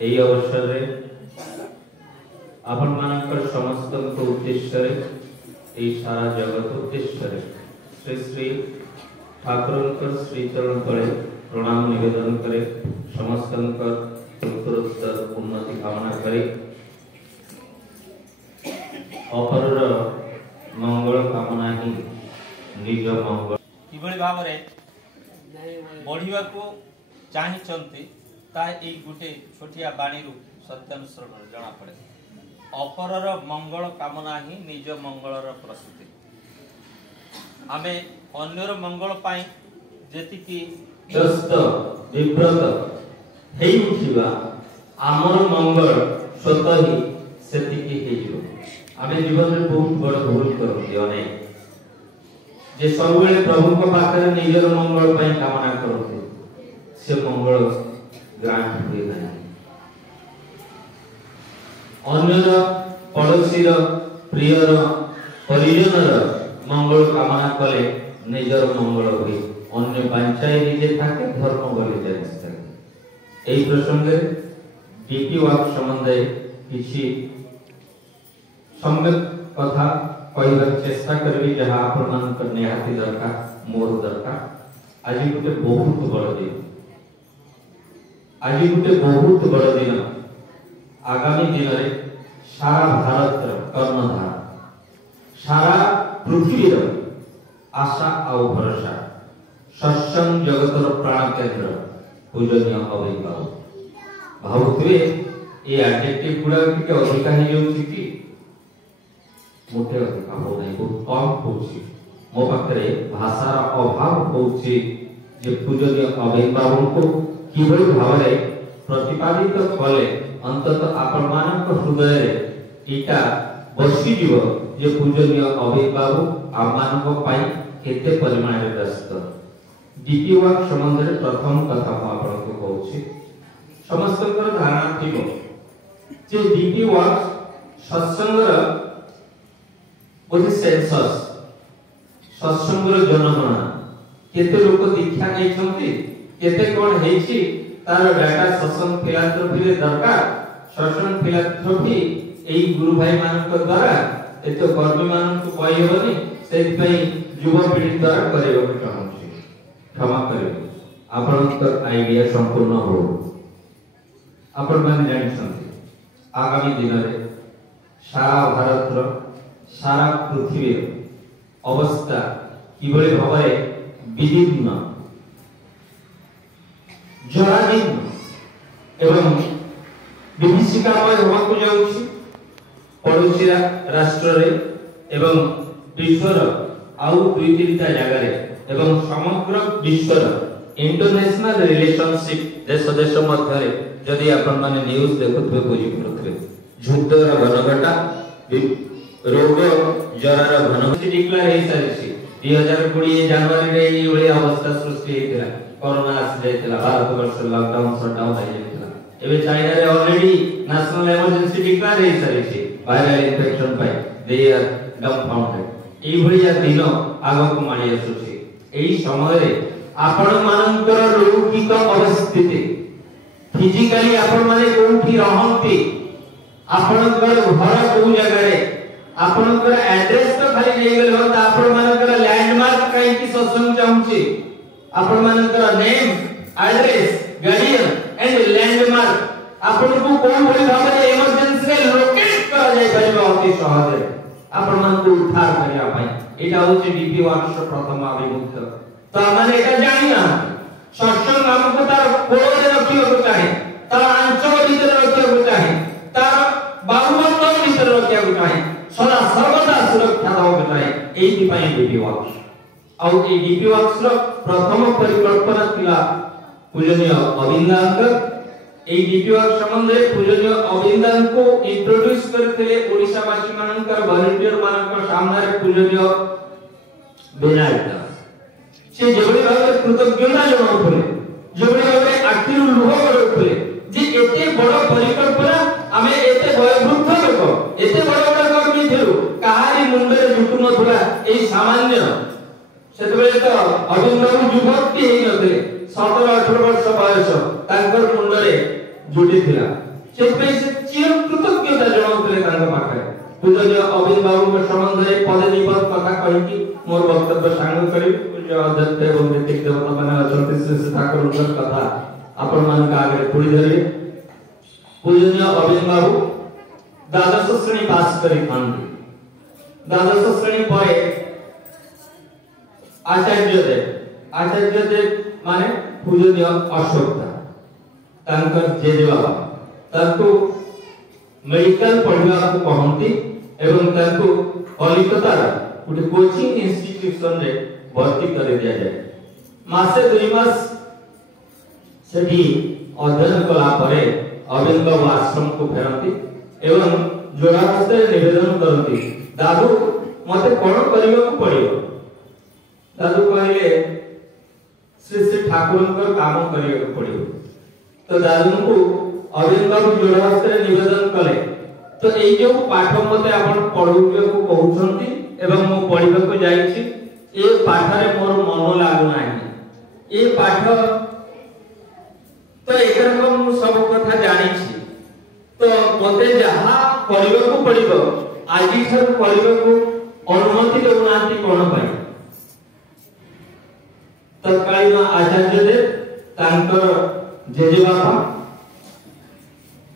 এই অবসরে আপন মানकर समस्त उद्देश्य এই সারা জগৎ উদ্দেশ্য শ্রী শ্রী ঠাকুরଙ୍କର শ্রী চরণ তଳେ প্রণাম নিবেদন করে সমস্তଙ୍କର উত্তरोत्तर उन्नति कामना करे অপরର मंगल कामना ही निज मंगल किभଳି भाବରେ बढ़िବାକୁ ଚାହିଁଛନ୍ତି ତା ଏଇ ଗୋଟେ ଛୋଟିଆ ବାଣୀରୁ ସତ୍ୟାନୁସରଣ ଜଣା ପଡ଼େ। ଅପରର ମଙ୍ଗଳ କାମନା ହିଁ ନିଜ ମଙ୍ଗଳର ପ୍ରସ୍ତୁତି। ଆମେ ଅନ୍ୟର ମଙ୍ଗଳ ପାଇଁ ଯେତିକି ବ୍ୟସ୍ତ ବିବ୍ରତ ହେଇ ଉଠିବା ଆମର ମଙ୍ଗଳ ସ୍ୱତଃ ହିଁ ସେତିକି ହେଇଯିବ। ଆମେ ଜୀବନରେ ବହୁତ ବଡ଼ ଭୁଲ କରନ୍ତି ଅନେକ ଯେ ସବୁବେଳେ ପ୍ରଭୁଙ୍କ ପାଖରେ ନିଜର ମଙ୍ଗଳ ପାଇଁ କାମନା କରନ୍ତି ସେ ମଙ୍ଗଳ ଗ୍ରାଣ୍ଟ ହୁଏ ନାହିଁ। ଅନ୍ୟର ପଡ଼ୋଶୀର ପ୍ରିୟର ପରିଜନର ମଙ୍ଗଳ କାମନା କଲେ ନିଜର ମଙ୍ଗଳ ହୁଏ। ଅନ୍ୟ ବାଞ୍ଛାଏ ନିଜେ থাকে ধর্ম বলে জানিস থাকে। এই প্রসঙ্গে ডিপি ওয়ার্ক সম্বন্ধে কিছু সম্যক কথা কইবার চেষ্টা করবি যাহা আপনাদের নিহাতি দরকার মোর দরকার। আজি গোটে বহুত বড় দিন, আজি গোটে বহুত বড় দিন। आगामी दिन रे सारा भारत कर्णधार सारा पृथ्वी आशा और भरोसा सत्संग जगतर प्राण केंद्र पूजनीय अभिभाव भावुवे ये एडजेक्टिव गुड़ा टिके अधिका हे जाउछि कि मोटे अधिका हो नहीं बहुत कम होछि। मो पाखरे भाषार अभाव होछि जे पूजनीय अभिभाव को किभଳି भावरे प्रतिपादित कले अंततः आपण मानक हृदय रे इटा बसी जीव जे पूजनीय अभिभाव आप मानक पाई केते परिमाण रे व्यस्त। डीपी वर्क संबंध रे प्रथम कथा हम आपण को कहूछि समस्तकर धारणा थिबो जे डीपी वर्क सत्संगर बोधि सेंसस सत्संगर जनगणना केते लोक दीक्षा नै छथि केते कोन हेछि तार डाटा सत्संग फिलांथ्रोपी रे दरकार। सत्संग फिलांथ्रोपी एई गुरु भाई मानक द्वारा एतो कर्मी मानक कहबनी सेति पई युवा पीढ़ी द्वारा करेबो चाहूछि। क्षमा करिबो आपनकर आईडिया संपूर्ण हो। आपण माने जानि छथि आगामी दिन रे सारा भारत रो सारा पृथ्वी अवस्था किबळे भाबरे विदीर्ण जराजीर्ण एवं विभीषिकामय होवाकू जाउछि। पड़ोसी राष्ट्र रे एवं विश्वर आउ दुई तीनटा जगह रे एवं समग्र विश्वर इंटरनेशनल रिलेशनशिप देश देश मध्य रे जदि आपण माने न्यूज देखुथबे बुझि पड़थबे युद्धर घनघटा रोग जरार घनघटी डिक्लेयर हे सारिछि। 2020 जनवरी रे ई ओली अवस्था सृष्टि हेतिला। कोरोना आस जायतिला भारत वर्ष लॉकडाउन शटडाउन हो जायतिला। एबे चाइना रे ऑलरेडी नेशनल इमरजेंसी डिक्लेयर हे सारिछि वायरल इन्फेक्शन पाई दे आर डम्पाउंडेड। ई भलिया दिन आगक मानि आसुछि। एई समय रे आपण मानकर लौकिक अवस्थिति फिजिकली आपण माने कोठी रहंती आपनकर घर को जगह रे आपनकर एड्रेस तो खाली नै गेल हो त आपण मानकर लैंडमार्क काई की सत्संग चाहूछि। आपण मानकर name address guardian and landmark आपण को कोन भली भाबरे इमरजेंसी रे लोकेट करा जाय परिबो अति सहज रे आपण मान को उद्धार करिया पई एटा होछि डीपी वर्ष प्रथम अभिमुख्य। तो माने एटा जानि ना सत्संग हमको तार कोळे रखियो को चाहे तार अंचल भीतर रखियो को चाहे तार बाहुमंडल भीतर रखियो को चाहे सदा सर्वदा सुरक्षा दाओ को चाहे एही पई डीपी वर्ष और ए डीपी वर्क्स रो प्रथम परिकल्पना थिला पूजनीय अविंदांक। ए डीपी वर्क्स संबंधे पूजनीय अविंदांक को इंट्रोड्यूस करथिले ओडिसा वासी मानकर वॉलंटियर मानकर सामने पूजनीय बेनायक से जेबड़ी भाबे कृतज्ञता जणाउथले जेबड़ी भाबे आखिरु लुह गडुथले जे एते बड़ परिकल्पना आमे एते वयोवृद्ध लोक एते बड़ बड़ कर्मी थिलु काहारी मुंडे जुटु नथुला एई सामान्य सेतबेले तो अविंदांक युवक के हेई नथले 17-18 वर्ष बयस तांकर मुंडरे जोड़ी थिला से चिर कृतज्ञता जनाउतले तांका पाखे पूज्य अविन बाबू के संबंध रे पदे निपद कथा कहि कि मोर वक्तव्य सांग करी पूज्य अध्यक्ष एवं नैतिक देवता माने अछंती श्री ठाकुरकर कथा आपण मान का आगे पुरी धरि पूज्य अविन बाबू द्वादश श्रेणी पास करी खांती द्वादश श्रेणी परे आचार्य देव माने पूजनीय अशोक तांकर जेजे बाबा तांको मेडिकल पढ़िबा को कहंती एवं तांको कलिकता गुटे कोचिंग इंस्टीट्यूशन रे भर्ती कर दिया जाए मासे 2 मास सेठी अध्ययन कला परे अविन बाबू आश्रम को फेरंती एवं जोड़ास्ते निवेदन करती दादू मते कोन करियो को पड़ियो दादू कहले श्री श्री ठाकुरकर काम करियो को पड़ियो तो दादू को अविन बाबू जोड़ास्ते निवेदन कले तो एई जो पाठ मते आपण पढुके को कहउछंती एवं मो पढिबा को जाईछि ए पाठ रे मोर मन लागु नाही ए पाठ तो एकर हम सब कथा जानिछि तो मते जहा पढिबा को पडिबो आजि थर पढिबा को अनुमति देउनांती कोन पाई तत्कालीन आचार्य देव तांकर जेजे बापा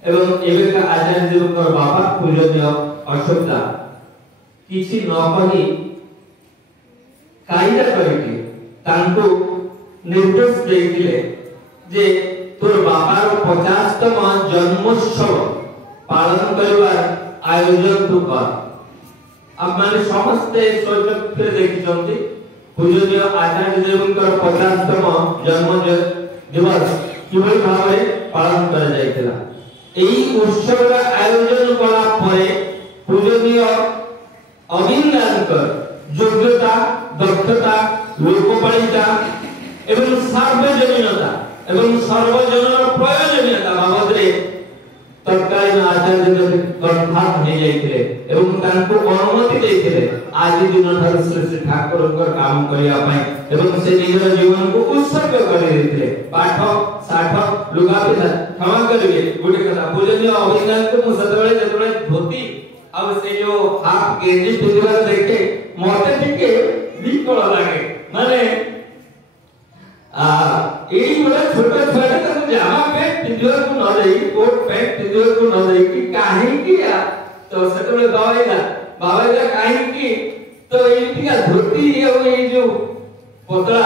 एवं एबे का आचार्य देव कर बापा पूजनीय अशोकदा किछि न कहि कायदा करके तांको निर्देश देथिले जे तोर बापार 50तम जन्मोत्सव पालन करबार आयोजन तू कर अब माने समस्ते सोचते देखिछंती पूजनीय आचार्य देवकर 50तम जन्म दिवस किभଳି भाबरे पालन कर जायतिला एई उत्सव आयोजन कला परे पूजनीय अविंदानकर योग्यता दक्षता लोकपालिका एवं सार्वजनीनता एवं सर्वजनर प्रयोजनीयता बाबद रे तत्कालीन आचार्य देव गंभार हो जायतिले एवं तांको अनुमति देथिले आज दिन थार श्री श्री ठाकुरकर काम करिया पई एवं से निजर जीवन को उत्सर्ग कर देथिले पाठ साठ लुगा पिता क्षमा करिवे गुटे कथा पूजनीय अभिज्ञान को मु सदबळे जतबळे धोती आ से जो हाफ गेंजी पिंदिबार देखे मते टिके विकल लागे माने एई बडा छोटा छोटा तो जामा पैंट पिंदिबार को न देई कोट पैंट पिंदिबार को न देई कि काहे कि तो सदबळे बाबाईला काहे कि तो एइटिका धोती ए जो पतला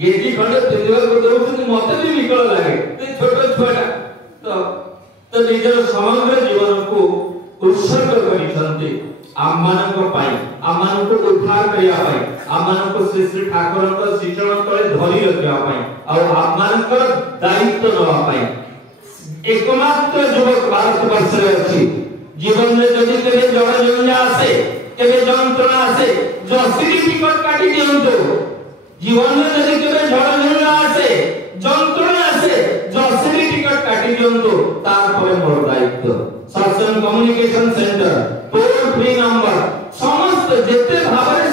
गेजी खंड पिंदिबार को दउछन मते भी विकल लागे तो छोटा छोटा तो निजर समग्र जीवन को उत्सर्ग करिसंती आमानक पाई आमानक उद्धार करिया पाई आमानक श्री श्री ठाकुरक शिक्षण तळे धरि रखिया पाई और आमानक दायित्व नवा पाई एकमात्र युवक भारत वर्ष रे अछि जीवन में जदि केबे जड़ जंजा आसे केबे जंत्रणा आसे जसिरी टिकट काटी दियंतो जीवन में जदि केबे जड़ जंजा आसे जंत्रणा आसे जसिरी टिकट काटी दियंतो तार परे मोर दायित्व सत्संग communication centre toll free number समस्त जेते भाबरे